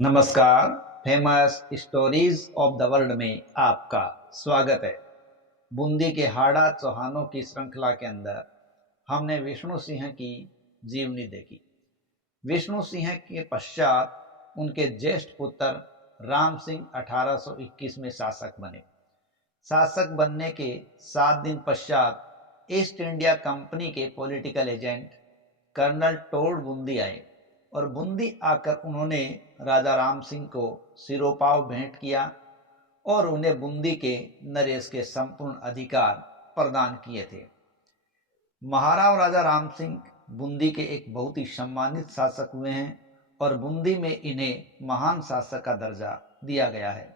नमस्कार। Famous stories of the world में आपका स्वागत है। बूंदी के हाड़ा चौहानों की श्रृंखला के अंदर हमने विष्णु सिंह की जीवनी देखी। विष्णु सिंह के पश्चात उनके ज्येष्ठ पुत्र राम सिंह 1821 में शासक बने। शासक बनने के 7 दिन पश्चात ईस्ट इंडिया कंपनी के political agent colonel Tod Bundi आए और बूंदी आकर उन्होंने राजा राम सिंह को सिरोपाव भेंट किया और उन्हें बूंदी के नरेश के संपूर्ण अधिकार प्रदान किए थे। महाराव राजा राम सिंह बूंदी के एक बहुत ही सम्मानित शासक हुए हैं और बूंदी में इन्हें महान शासक का दर्जा दिया गया है।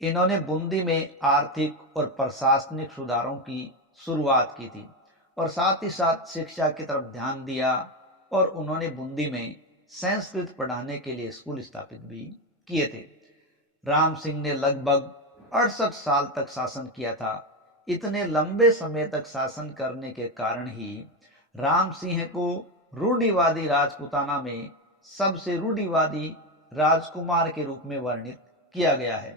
इन्होंने बूंदी में आर्थिक और प्रशासनिक सुधारों की शुरुआत की थी और साथ ही साथ शिक्षा की तरफ ध्यान दिया और उन्होंने बूंदी में संस्कृत पढ़ाने के लिए स्कूल स्थापित भी किए थे। राम सिंह ने लगभग 68 साल तक शासन किया था। इतने लंबे समय तक शासन करने के कारण ही राम सिंह को रूढ़िवादी राजपूताना में सबसे रूढ़िवादी राजकुमार के रूप में वर्णित किया गया है।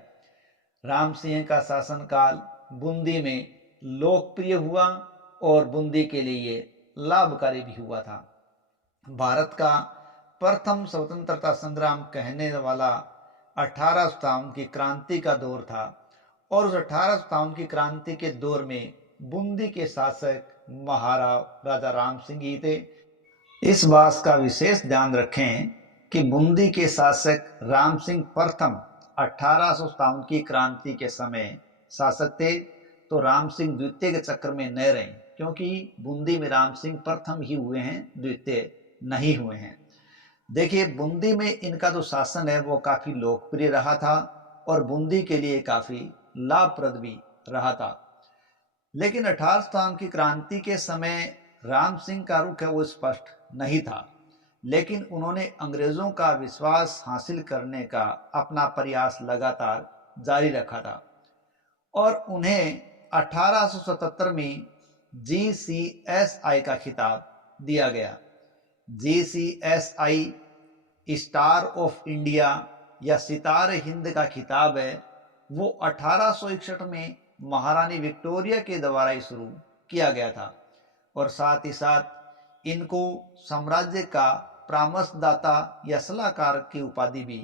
राम सिंह का शासनकाल बूंदी में लोकप्रिय हुआ और बूंदी के लिए लाभकारी भी हुआ था। भारत का प्रथम स्वतंत्रता संग्राम कहने वाला 1857 की क्रांति का दौर था और उस 1857 की क्रांति के दौर में बूंदी के शासक महाराव राजा राम सिंह ही थे। इस बात का विशेष ध्यान रखें कि बूंदी के शासक राम सिंह प्रथम 1857 की क्रांति के समय शासक थे, तो राम सिंह द्वितीय के चक्कर में न रहे, क्योंकि बूंदी में राम सिंह प्रथम ही हुए हैं, द्वितीय नहीं हुए हैं। देखिए, बूंदी में इनका जो शासन है वो काफी लोकप्रिय रहा था और बूंदी के लिए काफी लाभप्रद भी रहा था। लेकिन 1857 की क्रांति के समय राम सिंह का रुख है वो स्पष्ट नहीं था, लेकिन उन्होंने अंग्रेजों का विश्वास हासिल करने का अपना प्रयास लगातार जारी रखा था और उन्हें 1877 में GCSI का खिताब दिया गया। GCSI स्टार ऑफ इंडिया या सितारे हिंद का खिताब है, वो 1861 में महारानी विक्टोरिया के द्वारा ही शुरू किया गया था और साथ ही साथ इनको साम्राज्य का परामर्शदाता या सलाहकार की उपाधि भी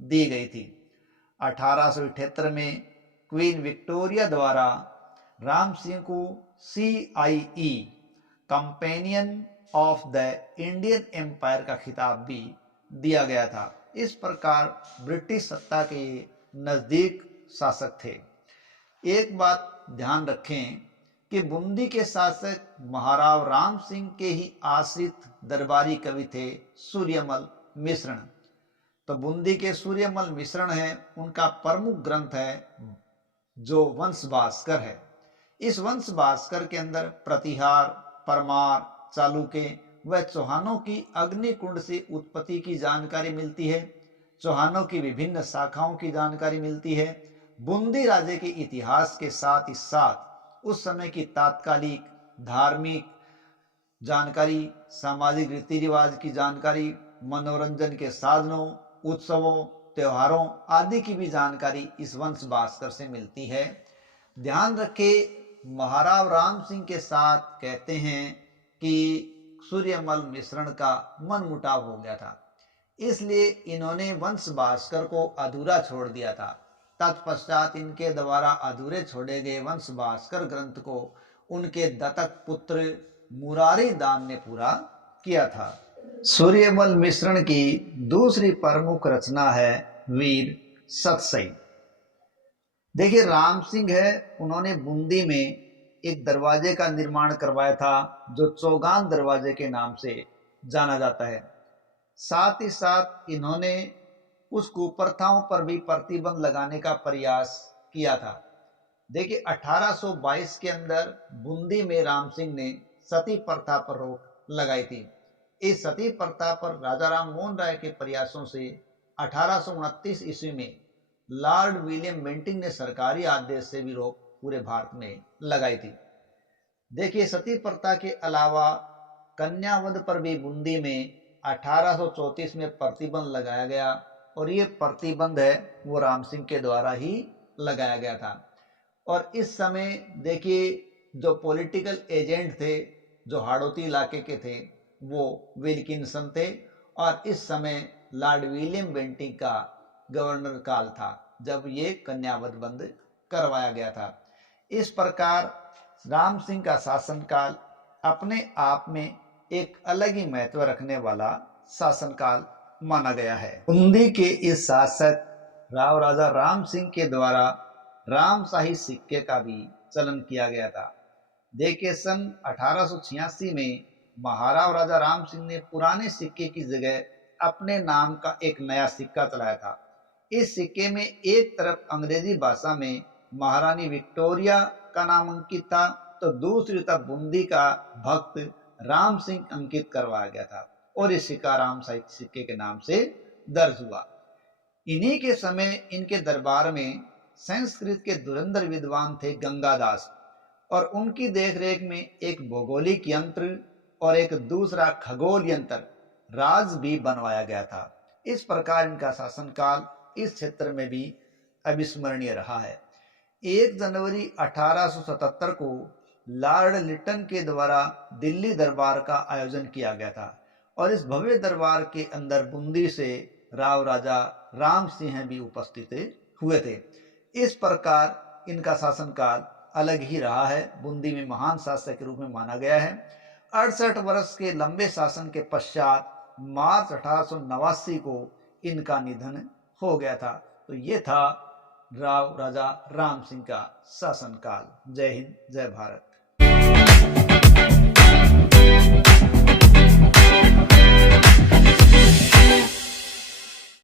दी गई थी। 1878 में क्वीन विक्टोरिया द्वारा राम सिंह को CIE companion of the Indian Empire का खिताब भी दिया गया था। इस प्रकार ब्रिटिश सत्ता के नजदीक शासक थे। एक बात ध्यान रखें कि बूंदी के शासक महाराव राम सिंह के ही आश्रित दरबारी कवि थे सूर्यमल मिश्रण। तो बूंदी के सूर्यमल मिश्रण है, उनका प्रमुख ग्रंथ है जो वंश भास्कर है। इस वंश भास्कर के अंदर प्रतिहार, परमार, चालुके व चौहानों की अग्निकुंड से उत्पत्ति की जानकारी मिलती है। चौहानों की विभिन्न शाखाओं की जानकारी मिलती है। बूंदी राज्य के इतिहास के साथ ही साथ उस समय की तात्कालिक धार्मिक जानकारी, सामाजिक रीति रिवाज की जानकारी, मनोरंजन के साधनों, उत्सवों, त्योहारों आदि की भी जानकारी इस वंश भास्कर से मिलती है। ध्यान रखें, महाराव राम सिंह के साथ कहते हैं कि सूर्यमल मिश्रण का मनमुटाव हो गया था, इसलिए इन्होंने वंश भास्कर को अधूरा छोड़ दिया था। तत्पश्चात इनके द्वारा अधूरे छोड़े गए वंश भास्कर ग्रंथ को उनके दत्तक पुत्र मुरारी दान ने पूरा किया था। सूर्यमल मिश्रण की दूसरी प्रमुख रचना है वीर सतसई। देखिए, राम सिंह है, उन्होंने बूंदी में एक दरवाजे का निर्माण करवाया था जो चौगान दरवाजे के नाम से जाना जाता है। साथ ही साथ इन्होंने उस कुप्रथाओं पर भी प्रतिबंध लगाने का प्रयास किया था। देखिए, 1822 के अंदर बूंदी में राम सिंह ने सती प्रथा पर रोक लगाई थी। इस सती प्रथा पर राजा राम मोहन राय के प्रयासों से 1829 ईस्वी में लॉर्ड विलियम बेंटिंक ने सरकारी आदेश से भी रोक पूरे भारत में लगाई थी। देखिए, सती प्रथा के अलावा कन्यावध पर भी बूंदी में 1834 में प्रतिबंध लगाया गया और ये प्रतिबंध है वो राम सिंह के द्वारा ही लगाया गया था। और इस समय देखिए जो पॉलिटिकल एजेंट थे, जो हाड़ौती इलाके के थे, वो विल्किंसन थे, और इस समय लॉर्ड विलियम बेंटिंक का गवर्नर काल था जब ये कन्यावध बंद करवाया गया था। इस प्रकार राम सिंह का शासनकाल अपने आप में एक अलग ही महत्व रखने वाला शासनकाल माना गया है। बूंदी के इस शासक राव राजा राम सिंह के द्वारा रामशाही सिक्के का भी चलन किया गया था। देखिए सन 1886 में महाराव राजा राम सिंह ने पुराने सिक्के की जगह अपने नाम का एक नया सिक्का चलाया था। इस सिक्के में एक तरफ अंग्रेजी भाषा में महारानी विक्टोरिया का नाम अंकित था, तो दूसरी तरफ बूंदी का भक्त राम सिंह अंकित करवाया गया था, और इस सिक्का रामशाही सिक्के के नाम से दर्ज हुआ। इन्हीं के समय इनके दरबार में संस्कृत के धुरंधर विद्वान थे गंगादास, और उनकी देखरेख में एक भौगोलिक यंत्र और एक दूसरा खगोल यंत्र राज भी बनवाया गया था। इस प्रकार इनका शासनकाल इस क्षेत्र में भी अविस्मरणीय रहा है। 1 जनवरी 1877 को लॉर्ड लिटन के द्वारा दिल्ली दरबार का आयोजन किया गया था, और इस भव्य दरबार के अंदर बूंदी से राव राजा राम सिंह भी उपस्थित हुए थे। इस प्रकार इनका शासनकाल अलग ही रहा है, बूंदी में महान शासक के रूप में माना गया है। 68 वर्ष के लंबे शासन के पश्चात मार्च 1889 को इनका निधन हो गया था। तो ये था राव राजा राम सिंह का शासनकाल। जय हिंद, जय भारत।